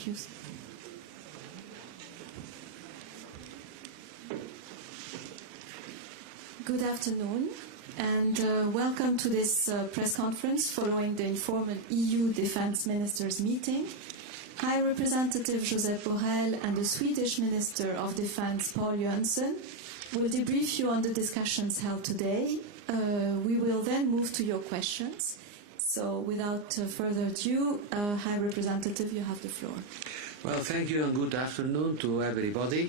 Thank you. Good afternoon, and welcome to this press conference following the informal EU Defence Ministers meeting. High Representative Josep Borrell and the Swedish Minister of Defence Paul Jönsson will debrief you on the discussions held today. We will then move to your questions. So without further ado, High Representative, you have the floor. Well, thank you and good afternoon to everybody.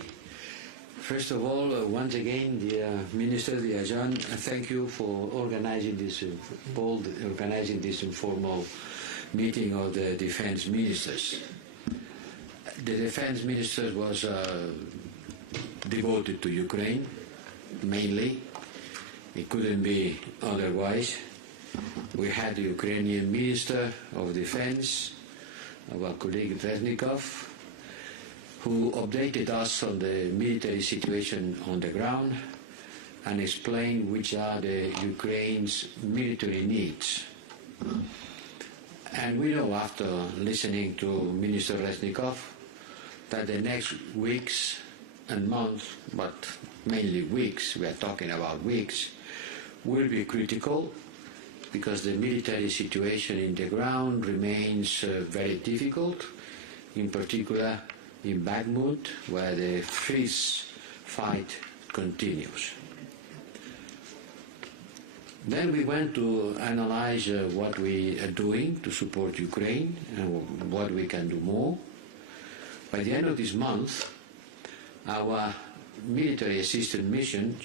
First of all, once again, dear Minister, dear John, thank you for organizing this informal meeting of the Defence Ministers. The Defence Ministers was devoted to Ukraine, mainly. It couldn't be otherwise. We had the Ukrainian Minister of Defense, our colleague Reznikov, who updated us on the military situation on the ground and explained which are the Ukraine's military needs. And we know, after listening to Minister Reznikov, that the next weeks and months, but mainly weeks, we are talking about weeks, will be critical, because the military situation in the ground remains very difficult, in particular in Bakhmut, where the fierce fight continues. Then we went to analyze what we are doing to support Ukraine and what we can do more. By the end of this month, our military assistance mission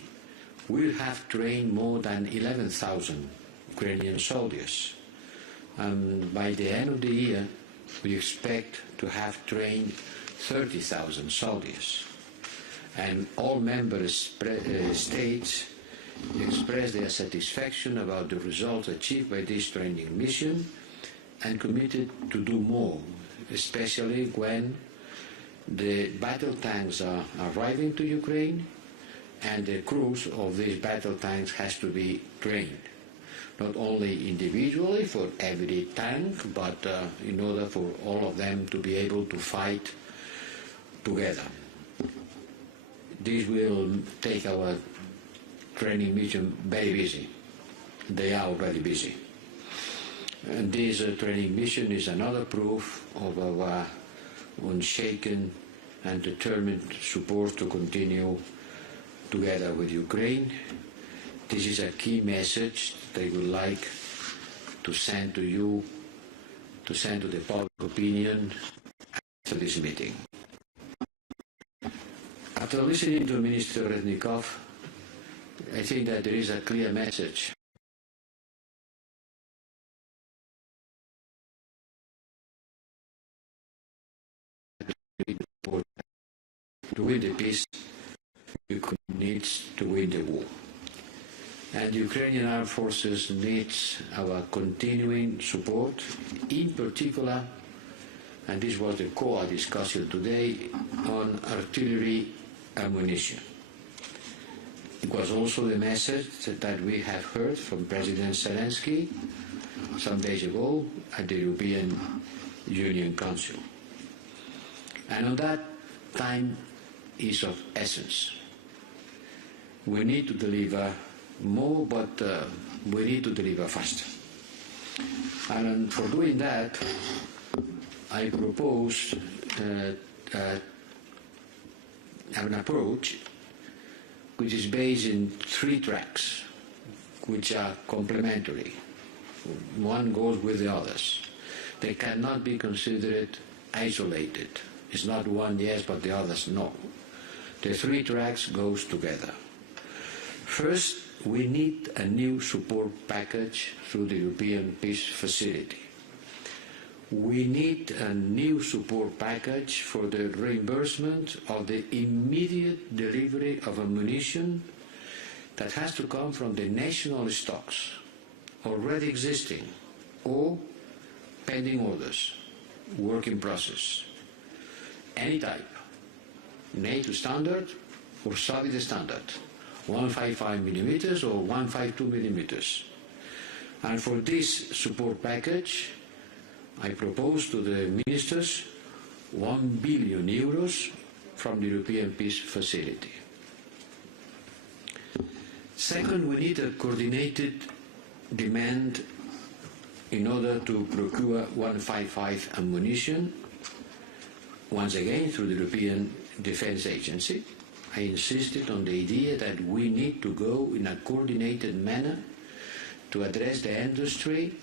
will have trained more than 11,000 Ukrainian soldiers. And by the end of the year, we expect to have trained 30,000 soldiers. And all member states expressed their satisfaction about the results achieved by this training mission and committed to do more, especially when the battle tanks are arriving to Ukraine and the crews of these battle tanks has to be trained. Not only individually for every tank, but in order for all of them to be able to fight together. This will take our training mission very busy. They are already busy. And this training mission is another proof of our unshaken and determined support to continue together with Ukraine. This is a key message that I would like to send to you, to send to the public opinion after this meeting. After listening to Minister Reznikov, I think that there is a clear message. To win the peace, Ukraine needs to win the war. And the Ukrainian armed forces needs our continuing support, in particular, and this was the core discussion today, on artillery ammunition. It was also the message that we have heard from President Zelensky some days ago at the European Union Council. And on that, time is of essence. We need to deliver more, but we need to deliver faster. And for doing that, I propose an approach which is based in 3 tracks, which are complementary. One goes with the others. They cannot be considered isolated. It's not one yes, but the others no. The 3 tracks goes together. First, we need a new support package through the European Peace Facility. We need a new support package for the reimbursement of the immediate delivery of ammunition that has to come from the national stocks already existing or pending orders, work in process, any type, NATO standard or Soviet standard, 155 millimeters or 152 millimeters. And for this support package, I propose to the ministers 1 billion euros from the European Peace Facility. Second, we need a coordinated demand in order to procure 155 ammunition, once again through the European Defence Agency. I insisted on the idea that we need to go in a coordinated manner to address the industry,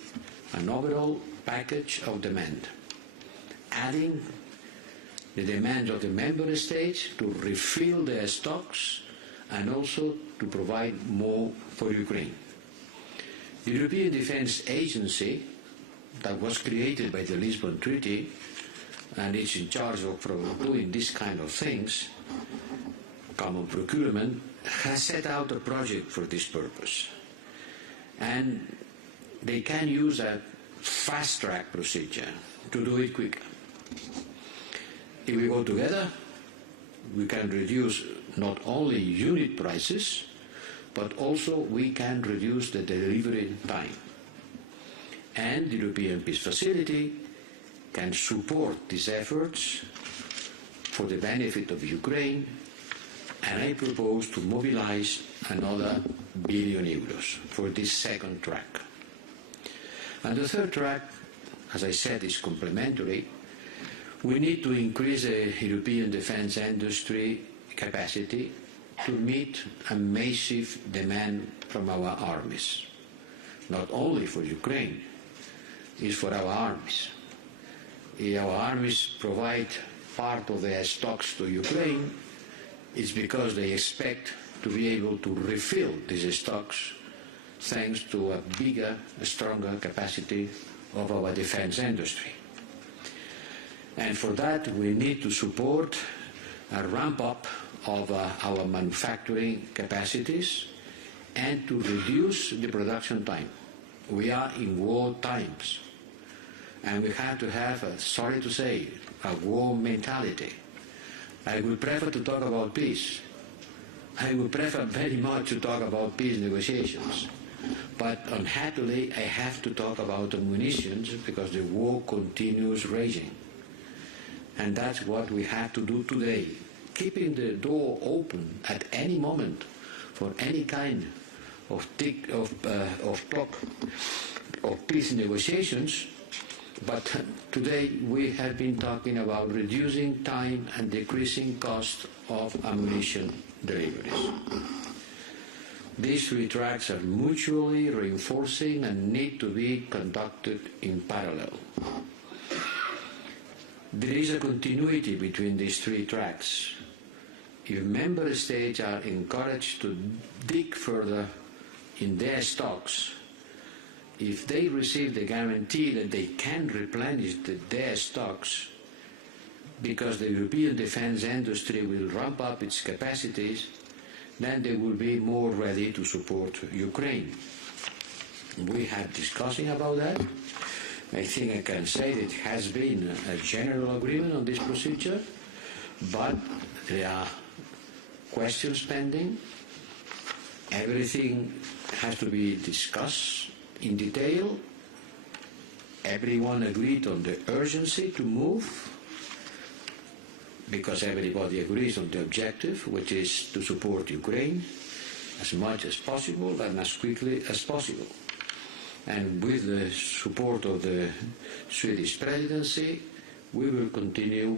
an overall package of demand, adding the demand of the member states to refill their stocks and also to provide more for Ukraine. The European Defence Agency, that was created by the Lisbon Treaty and is in charge of doing this kind of things, common procurement, has set out a project for this purpose. And they can use a fast-track procedure to do it quicker. If we go together, we can reduce not only unit prices, but also we can reduce the delivery time. And the European Peace Facility can support these efforts for the benefit of Ukraine, and I propose to mobilize another billion euros for this second track. And the third track, as I said, is complementary. We need to increase the European defence industry capacity to meet a massive demand from our armies. Not only for Ukraine, it's for our armies. If our armies provide part of their stocks to Ukraine, it's because they expect to be able to refill these stocks thanks to a bigger, stronger capacity of our defence industry. And for that, we need to support a ramp-up of our manufacturing capacities and to reduce the production time. We are in war times, and we have to have, sorry to say, a war mentality. I would prefer to talk about peace. I would prefer very much to talk about peace negotiations. But unhappily, I have to talk about munitions because the war continues raging. And that's what we have to do today. Keeping the door open at any moment for any kind of talk of peace negotiations. But today we have been talking about reducing time and decreasing cost of ammunition deliveries. These three tracks are mutually reinforcing and need to be conducted in parallel. There is a continuity between these three tracks. If member states are encouraged to dig further in their stocks, if they receive the guarantee that they can replenish their stocks because the European defence industry will ramp up its capacities, then they will be more ready to support Ukraine. We have discussing about that. I think I can say that it has been a general agreement on this procedure, but there are questions pending. Everything has to be discussed in detail. Everyone agreed on the urgency to move, because everybody agrees on the objective, which is to support Ukraine as much as possible and as quickly as possible. And with the support of the Swedish presidency, we will continue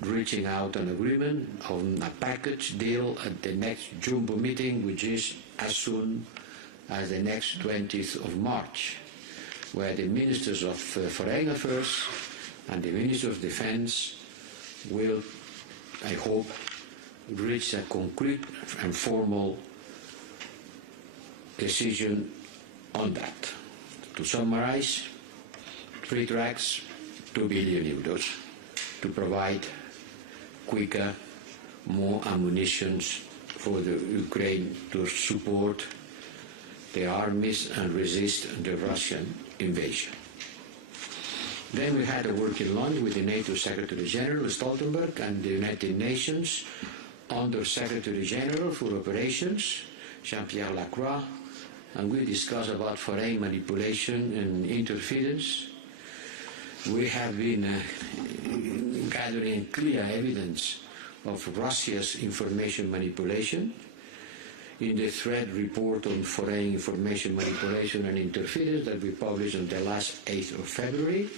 reaching out an agreement on a package deal at the next Jumbo meeting, which is as soon as the next 20th of March, where the Ministers of Foreign Affairs and the Minister of Defense will, I hope, reach a concrete and formal decision on that. To summarize, three tracks, 2 billion euros to provide quicker, more ammunition for the Ukraine to support the armies and resist the Russian invasion. Then we had a working lunch with the NATO Secretary General Stoltenberg and the United Nations Under Secretary General for Operations, Jean-Pierre Lacroix, and we discussed about foreign manipulation and interference. we have been gathering clear evidence of Russia's information manipulation. In the thread report on foreign information manipulation and interference that we published on the last 8th of February,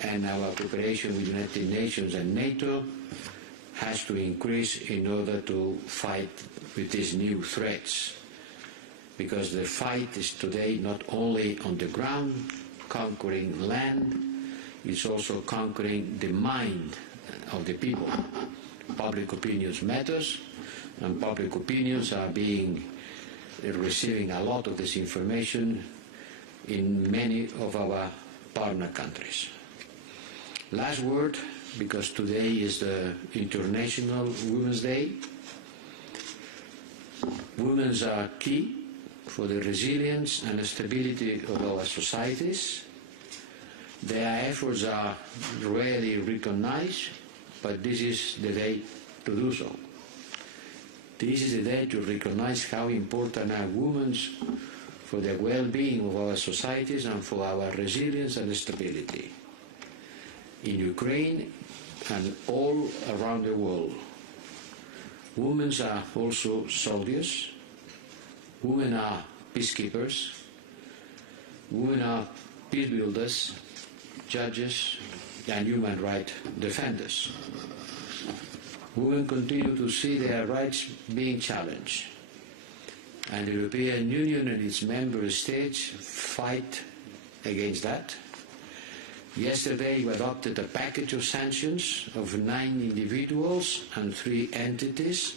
and our cooperation with the United Nations and NATO has to increase in order to fight with these new threats. Because the fight is today not only on the ground, conquering land, it's also conquering the mind of the people. Public opinions matters, and public opinions are receiving a lot of this information in many of our partner countries. Last word, because today is the International Women's Day. Women are key for the resilience and stability of our societies. Their efforts are rarely recognized, but this is the day to do so. This is the day to recognize how important are women for the well-being of our societies and for our resilience and stability. In Ukraine and all around the world, women are also soldiers, women are peacekeepers, women are peace builders, judges, and human rights defenders. Women continue to see their rights being challenged, and the European Union and its member states fight against that. Yesterday we adopted a package of sanctions of 9 individuals and 3 entities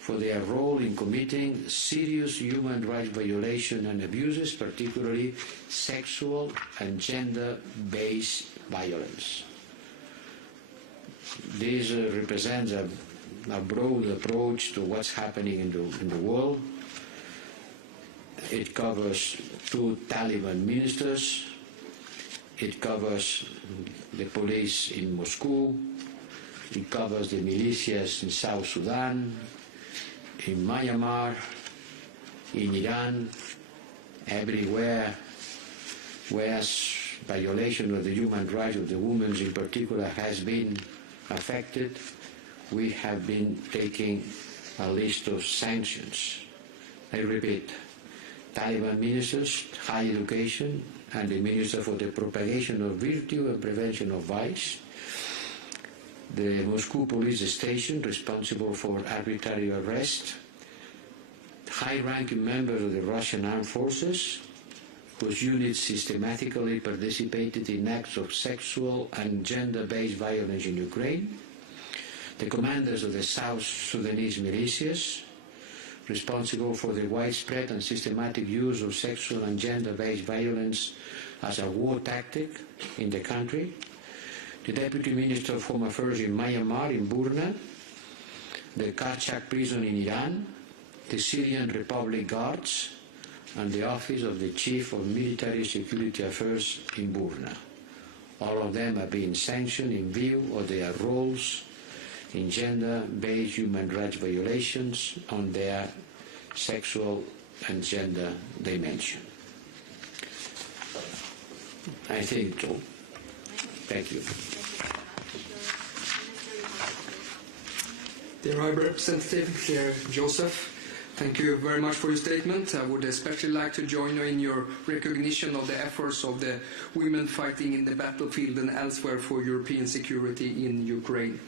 for their role in committing serious human rights violations and abuses, particularly sexual and gender-based violence. This represents a broad approach to what's happening in the world. It covers 2 Taliban ministers. It covers the police in Moscow. It covers the militias in South Sudan, in Myanmar, in Iran, everywhere where violation of the human rights of the women in particular has been affected. We have been taking a list of sanctions. I repeat, Taliban ministers, higher education, and the Minister for the Propagation of Virtue and Prevention of Vice, the Moscow police station responsible for arbitrary arrest, high-ranking members of the Russian armed forces, whose units systematically participated in acts of sexual and gender-based violence in Ukraine, the commanders of the South Sudanese militias, responsible for the widespread and systematic use of sexual and gender-based violence as a war tactic in the country, the Deputy Minister of Home Affairs in Myanmar, in Burma, the Karchak prison in Iran, the Syrian Republic Guards, and the Office of the Chief of Military Security Affairs in Burma. All of them are being sanctioned in view of their roles in gender-based human rights violations on their sexual and gender dimension. I think so. Thank you. Dear High Representative, dear Joseph, thank you very much for your statement. I would especially like to join you in your recognition of the efforts of the women fighting in the battlefield and elsewhere for European security in Ukraine.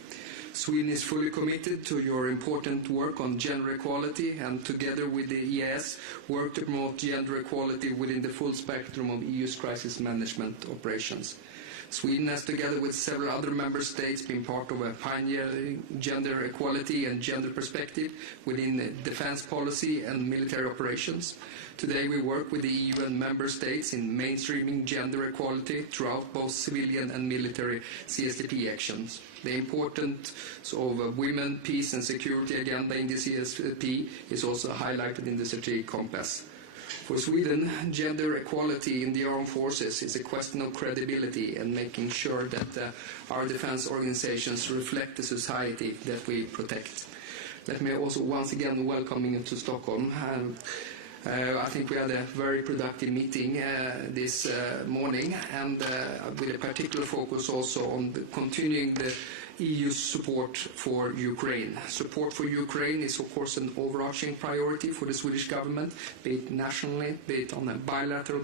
Sweden is fully committed to your important work on gender equality, and together with the EAS, work to promote gender equality within the full spectrum of EU's crisis management operations. Sweden has, together with several other member states, been part of a pioneering gender equality and gender perspective within defense policy and military operations. Today we work with the EU and member states in mainstreaming gender equality throughout both civilian and military CSDP actions. The importance of a women, peace and security agenda in the CSDP is also highlighted in the strategic compass. For Sweden, gender equality in the armed forces is a question of credibility and making sure that our defense organizations reflect the society that we protect. Let me also once again welcome you to Stockholm. I think we had a very productive meeting this morning, and with a particular focus also on continuing the EU support for Ukraine. Support for Ukraine is, of course, an overarching priority for the Swedish government, be it nationally, be it on a bilateral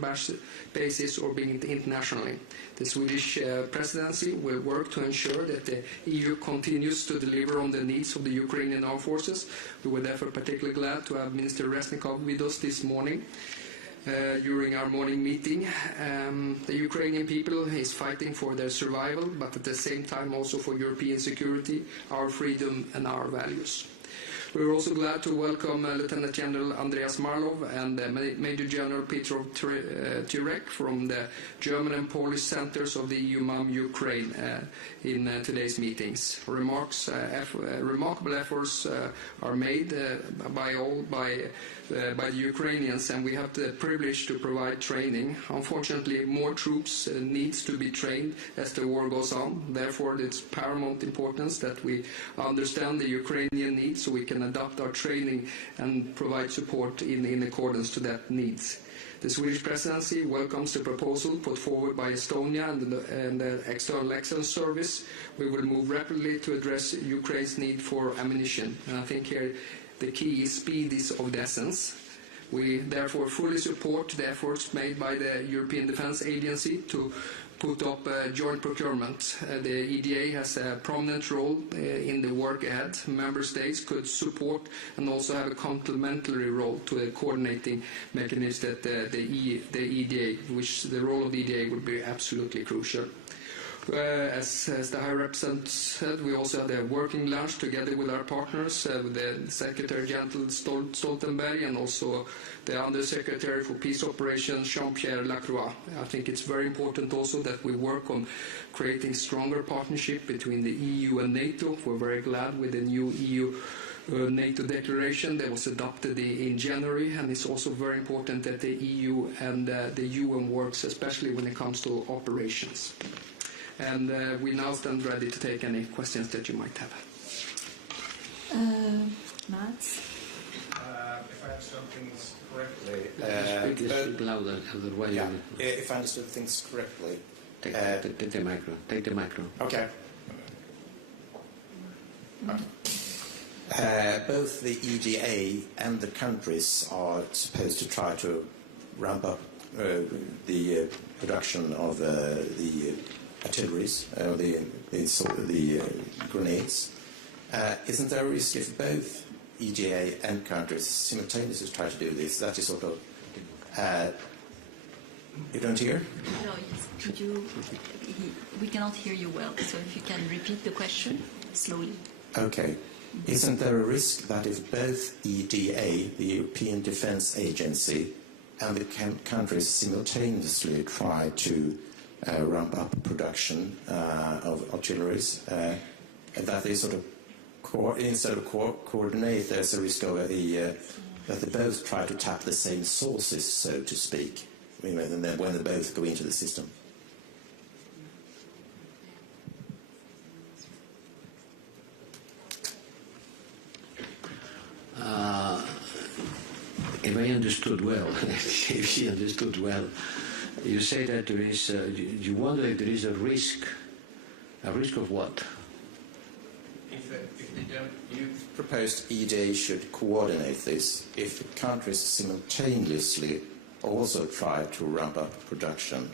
basis, or be it internationally. The Swedish presidency will work to ensure that the EU continues to deliver on the needs of the Ukrainian armed forces. We were therefore particularly glad to have Minister Resnikov with us this morning. During our morning meeting, the Ukrainian people is fighting for their survival, but at the same time also for European security, our freedom and our values. We were also glad to welcome Lieutenant General Andreas Marlov and Major General Peter Turek from the German and Polish centers of the EU-MAM Ukraine in today's meetings. Remarkable efforts are made by the Ukrainians, and we have the privilege to provide training. Unfortunately, more troops needs to be trained as the war goes on. Therefore, it's paramount importance that we understand the Ukrainian needs so we can adapt our training and provide support in accordance to that needs. The Swedish presidency welcomes the proposal put forward by Estonia and the External Excellence Service. We will move rapidly to address Ukraine's need for ammunition. And I think here the key is speed is of the essence. We therefore fully support the efforts made by the European Defence Agency to put up joint procurement. The EDA has a prominent role in the work ahead. Member states could support and also have a complementary role to a coordinating mechanism that the EDA, which the role of the EDA would be absolutely crucial. As the High Representative said, we also had a working lunch together with our partners, with the Secretary General Stoltenberg and also the Undersecretary for Peace Operations, Jean-Pierre Lacroix. I think it's very important also that we work on creating stronger partnership between the EU and NATO. We're very glad with the new EU NATO declaration that was adopted in January, and it's also very important that the EU and the UN works, especially when it comes to operations. And we now stand ready to take any questions that you might have. Mats? If I understood things correctly... Speak louder, otherwise... Yeah, if I understood things correctly... Take the micro. Take the micro. Okay. Both the EDA and the countries are supposed to try to ramp up the production of the artilleries, the grenades. Isn't there a risk if both EDA and countries simultaneously try to do this? That is sort of... you don't hear? No, yes. Could you... we cannot hear you well, so if you can repeat the question slowly. Okay. Isn't there a risk that if both EDA, the European Defence Agency, and the countries simultaneously try to ramp up production of artilleries, that they sort of, instead of coordinate, there's a risk of that they both try to tap the same sources, so to speak, when they both go into the system? If I understood well, if she understood well, you say that there is, you wonder if there is a risk of what? You've proposed EDA should coordinate this. If the countries simultaneously also try to ramp up production,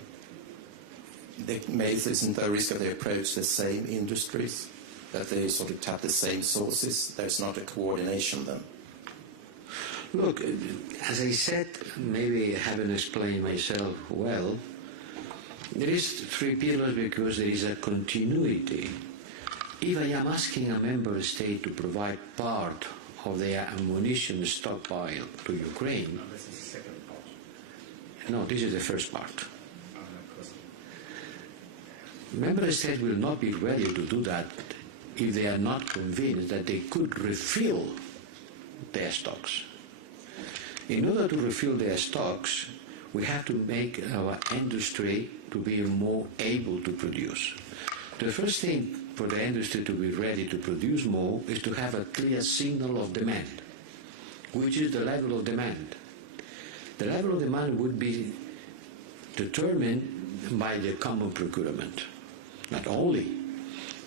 isn't there a risk that they approach the same industries, that they sort of tap the same sources? There's not a coordination then. Look, as I said, maybe I haven't explained myself well, there is three pillars because there is a continuity. If I am asking a member state to provide part of their ammunition stockpile to Ukraine... No, this is the second part. No, this is the first part. Member states will not be ready to do that if they are not convinced that they could refill their stocks. In order to refill their stocks, we have to make our industry to be more able to produce. The first thing for the industry to be ready to produce more is to have a clear signal of demand, which is the level of demand. The level of demand would be determined by the common procurement. Not only,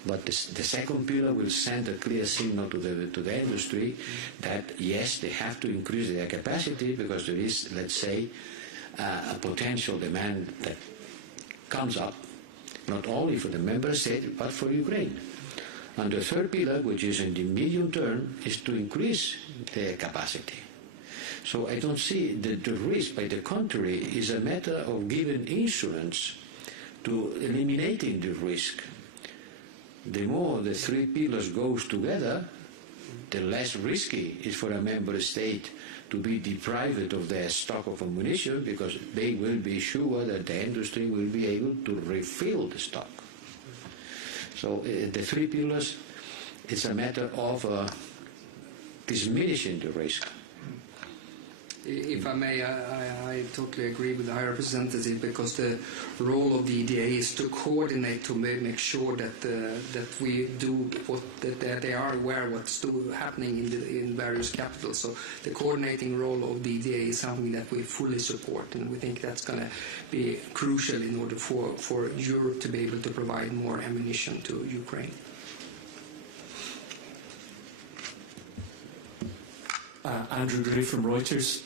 but the second pillar will send a clear signal to the industry that yes, they have to increase their capacity because there is, let's say, a potential demand that comes up, not only for the member state, but for Ukraine. And the third pillar, which is in the medium term, is to increase their capacity. So I don't see the risk. By the contrary, is a matter of giving insurance to eliminating the risk. The more the three pillars goes together, the less risky it is for a member state to be deprived of their stock of ammunition, because they will be sure that the industry will be able to refill the stock. So the three pillars, it's a matter of diminishing the risk. If I may, I totally agree with the High Representative, because the role of the EDA is to coordinate, to make sure that that we do what that they are aware of what's happening in various capitals. So the coordinating role of the EDA is something that we fully support, and we think that's going to be crucial in order for Europe to be able to provide more ammunition to Ukraine. Andrew Gray from Reuters.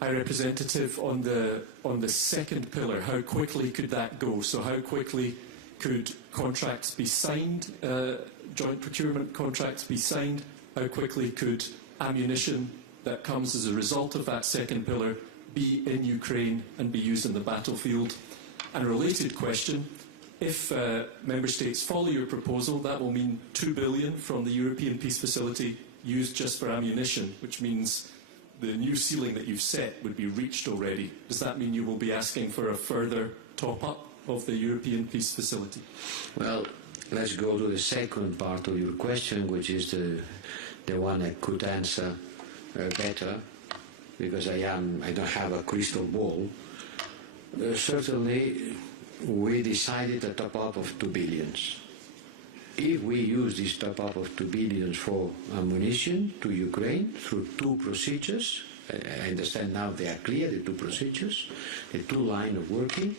High Representative, on the second pillar, how quickly could that go? So how quickly could contracts be signed, joint procurement contracts be signed? How quickly could ammunition that comes as a result of that second pillar be in Ukraine and be used in the battlefield? And a related question, if member states follow your proposal, that will mean 2 billion from the European Peace Facility used just for ammunition, which means the new ceiling that you've set would be reached already. Does that mean you will be asking for a further top-up of the European Peace Facility? Well, let's go to the second part of your question, which is the one I could answer better, because I don't have a crystal ball. Certainly, we decided a top-up of 2 billion. If we use this top-up of 2 billion for ammunition to Ukraine through two procedures, I understand now they are clear, the two procedures, the two lines of working,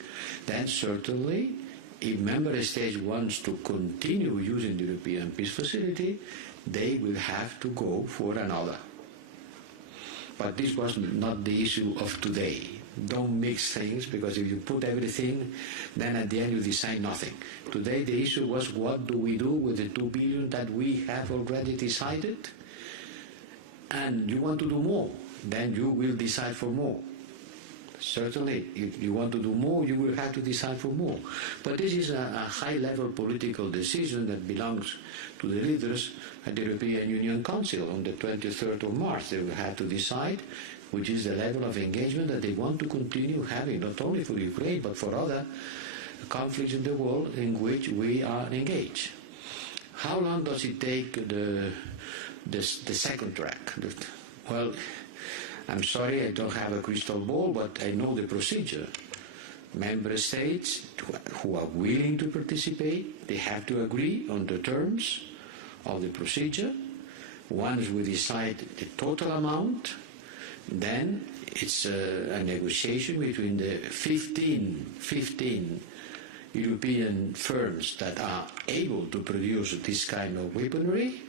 then certainly if member states wants to continue using the European Peace Facility, they will have to go for another. But this was not the issue of today. Don't mix things, because if you put everything, then at the end you decide nothing. Today the issue was, what do we do with the 2 billion that we have already decided? And you want to do more, then you will decide for more. Certainly, if you want to do more, you will have to decide for more. But this is a high-level political decision that belongs to the leaders at the European Union Council on the 23rd of March. They will have to decide which is the level of engagement that they want to continue having, not only for Ukraine, but for other conflicts in the world in which we are engaged. How long does it take the second track? Well, I'm sorry, I don't have a crystal ball, but I know the procedure. Member states who are willing to participate, they have to agree on the terms of the procedure. Once we decide the total amount, then it's a negotiation between the 15 European firms that are able to produce this kind of weaponry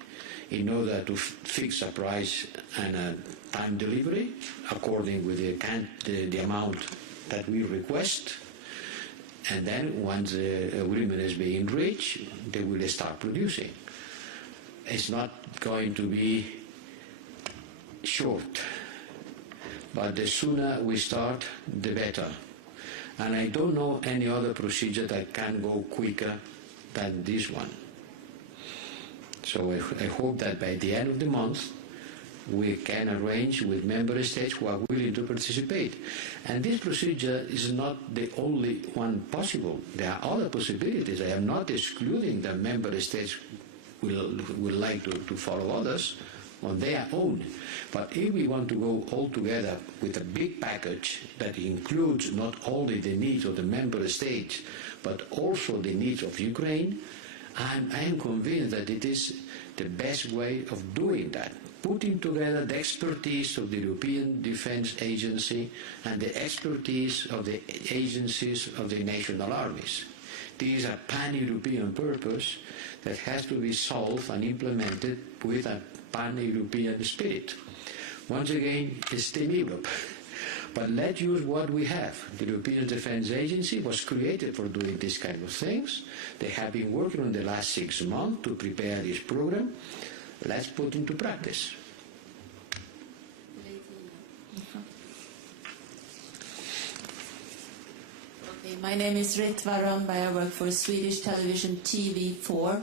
in order to fix a price and a time delivery according with the amount that we request. And then once the agreement is being reached, they will start producing. It's not going to be short, but the sooner we start, the better. And I don't know any other procedure that can go quicker than this one. So I hope that by the end of the month, we can arrange with member states who are willing to participate. And this procedure is not the only one possible. There are other possibilities. I am not excluding that member states will like to follow others on their own. But if we want to go all together with a big package that includes not only the needs of the member states, but also the needs of Ukraine, I am convinced that it is the best way of doing that. putting together the expertise of the European Defence Agency and the expertise of the agencies of the national armies. This is a pan-European purpose that has to be solved and implemented with a pan-European spirit. Once again, it's Team Europe. But let's use what we have. The European Defence Agency was created for doing these kind of things. They have been working on the last 6 months to prepare this program. Let's put into practice. Okay, my name is Ritva Rönnberg. I work for Swedish television TV4.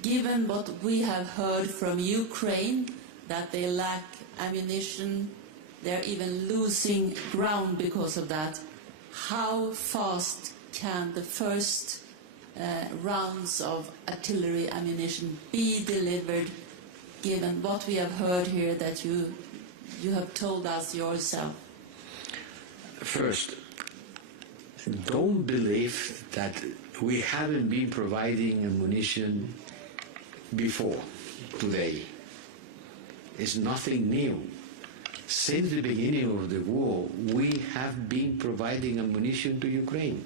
Given what we have heard from Ukraine, that they lack ammunition, they're even losing ground because of that, how fast can the first rounds of artillery ammunition be delivered, given what we have heard here that you have told us yourself? First, don't believe that we haven't been providing ammunition before today. It's nothing new. Since the beginning of the war, we have been providing ammunition to Ukraine.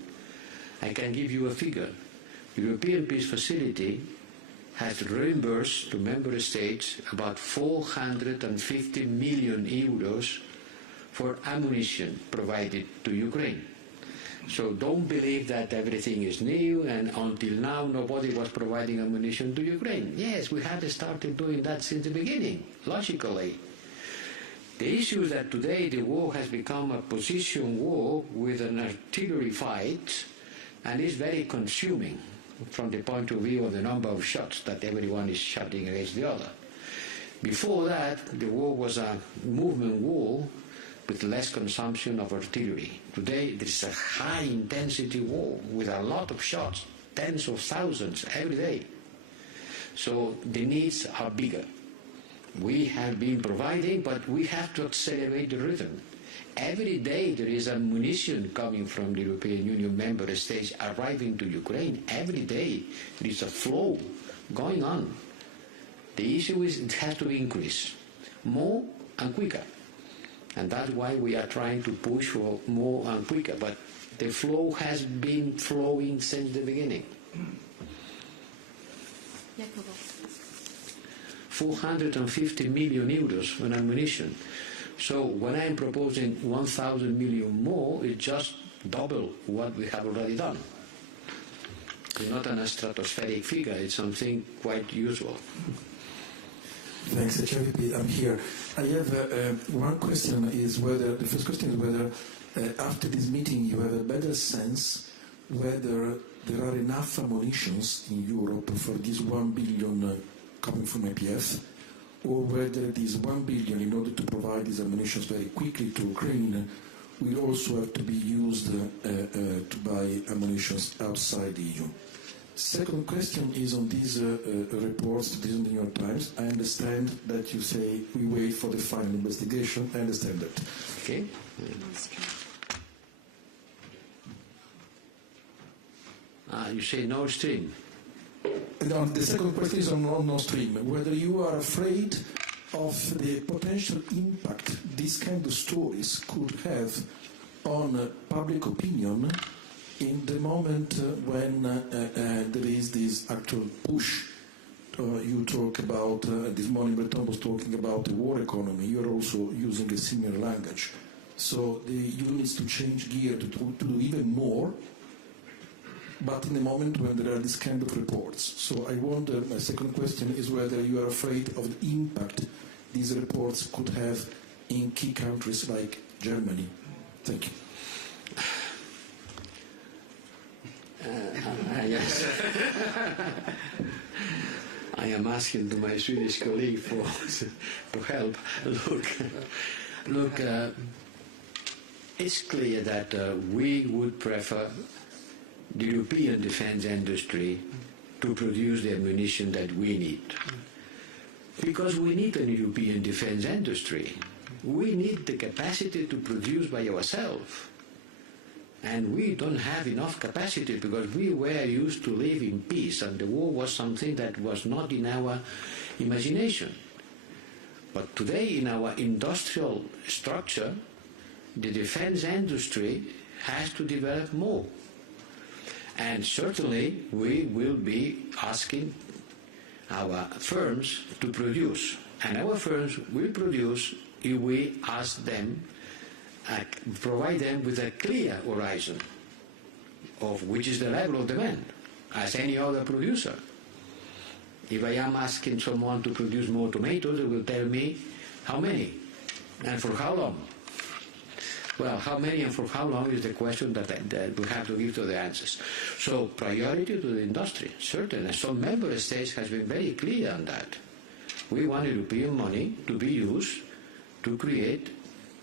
I can give you a figure. The European Peace Facility has reimbursed to member states about 450 million euros for ammunition provided to Ukraine. So don't believe that everything is new and until now nobody was providing ammunition to Ukraine. Yes, we had started doing that since the beginning, logically. The issue is that today the war has become a position war with an artillery fight, and is very consuming from the point of view of the number of shots that everyone is shooting against the other. Before that, the war was a movement war with less consumption of artillery. Today there is a high intensity war with a lot of shots, tens of thousands every day. So the needs are bigger. We have been providing, but we have to accelerate the rhythm. Every day there is ammunition coming from the European Union member states arriving to Ukraine. Every day there is a flow going on. The issue is it has to increase more and quicker. And that's why we are trying to push for more and quicker. But the flow has been flowing since the beginning. 450 million euros on ammunition. So when I'm proposing 1,000 million more, it's just double what we have already done. It's not a stratospheric figure, it's something quite usual. Thanks, HVP. I'm here. I have one question. The first question is whether after this meeting you have a better sense whether there are enough ammunitions in Europe for this 1 billion coming from APF, or whether this 1 billion, in order to provide these ammunitions very quickly to Ukraine, will also have to be used to buy ammunitions outside the EU. Second question is on these reports, this in the New York Times. I understand that you say we wait for the final investigation. I understand that. Okay. You say Nord Stream. And the second question is on Nord Stream, whether you are afraid of the potential impact these kind of stories could have on public opinion in the moment when there is this actual push. You talk about, this morning Breton was talking about the war economy. You're also using a similar language. So the EU needs to change gear to do even more, but in the moment when there are these kind of reports. So I wonder, my second question is whether you are afraid of the impact these reports could have in key countries like Germany. Thank you. Yes. I am asking to my Swedish colleague for help. Look, it's clear that we would prefer the European defense industry to produce the ammunition that we need. Because we need a European defense industry. We need the capacity to produce by ourselves. And we don't have enough capacity because we were used to live in peace, and the war was something that was not in our imagination. But today, in our industrial structure, the defense industry has to develop more. And certainly we will be asking our firms to produce. And our firms will produce if we ask them, provide them with a clear horizon of which is the level of demand, as any other producer. If I am asking someone to produce more tomatoes, they will tell me how many and for how long. Well, how many and for how long is the question that we have to give to the answers. So priority to the industry, certainly. And some member states has been very clear on that. We want European money to be used to create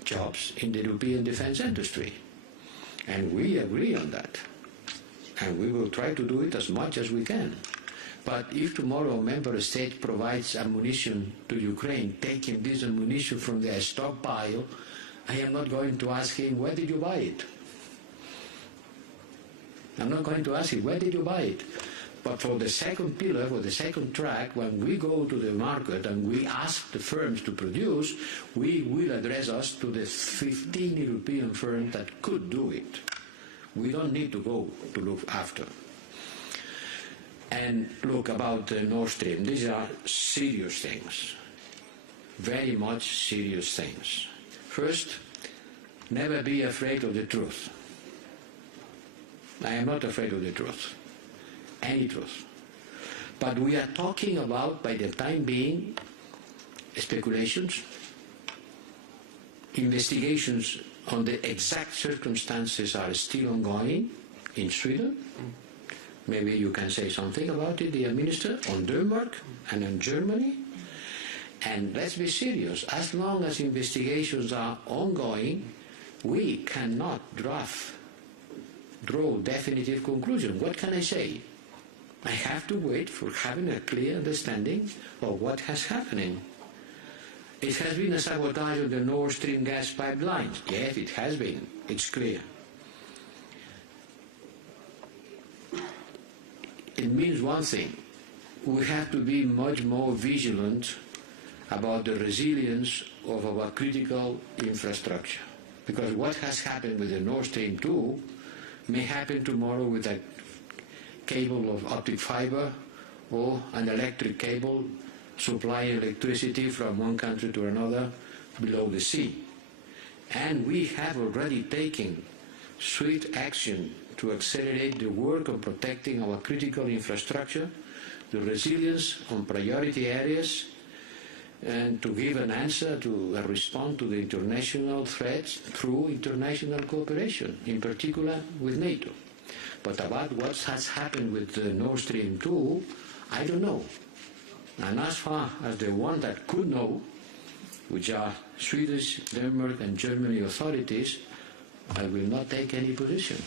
jobs in the European defense industry. And we agree on that. And we will try to do it as much as we can. But if tomorrow a member state provides ammunition to Ukraine, taking this ammunition from their stockpile, I am not going to ask him, where did you buy it? I'm not going to ask him, where did you buy it? But for the second pillar, for the second track, when we go to the market and we ask the firms to produce, we will address us to the 15 European firms that could do it. We don't need to go to look after. And look, about the Nord Stream, these are serious things, very much serious things. First, never be afraid of the truth. I am not afraid of the truth, any truth. But we are talking about, by the time being, speculations, investigations on the exact circumstances are still ongoing in Sweden. Maybe you can say something about it, dear Minister, on Denmark and on Germany. And let's be serious, as long as investigations are ongoing, we cannot draw definitive conclusion. What can I say? I have to wait for having a clear understanding of what has happening. It has been a sabotage of the Nord Stream gas pipelines. Yes, it has been. It's clear. It means one thing. We have to be much more vigilant about the resilience of our critical infrastructure. Because what has happened with the Nord Stream 2 may happen tomorrow with a cable of optic fiber or an electric cable supplying electricity from one country to another below the sea. And we have already taken swift action to accelerate the work on protecting our critical infrastructure, the resilience on priority areas, and to give an answer to respond to the international threats through international cooperation, in particular with NATO. But about what has happened with the Nord Stream 2, I don't know. And as far as the one that could know, which are Swedish, Denmark and Germany authorities, I will not take any position.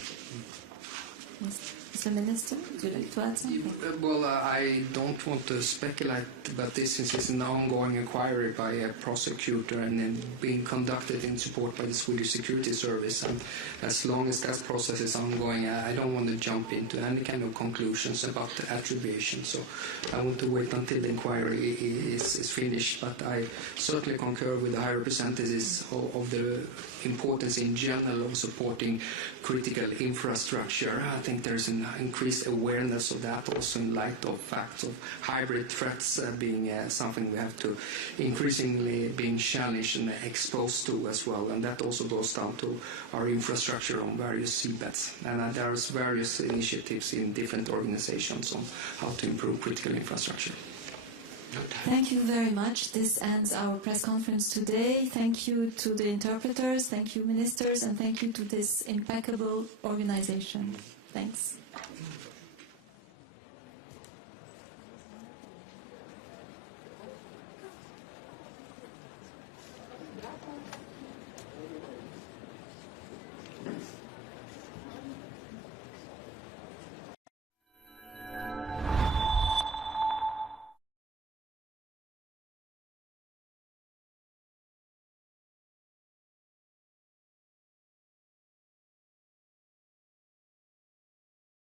Mr. Minister, would you like to add something? Well, I don't want to speculate about this since it's an ongoing inquiry by a prosecutor and then being conducted in support by the Swedish Security Service. And as long as that process is ongoing, I don't want to jump into any kind of conclusions about the attribution. So I want to wait until the inquiry is finished. But I certainly concur with the High Representatives of the importance in general of supporting critical infrastructure. I think there's an increased awareness of that also in light of facts of hybrid threats being something we have to increasingly being challenged and exposed to as well. And that also goes down to our infrastructure on various seabeds. And there's various initiatives in different organizations on how to improve critical infrastructure. Thank you very much. This ends our press conference today. Thank you to the interpreters, thank you ministers, and thank you to this impeccable organization. Thanks.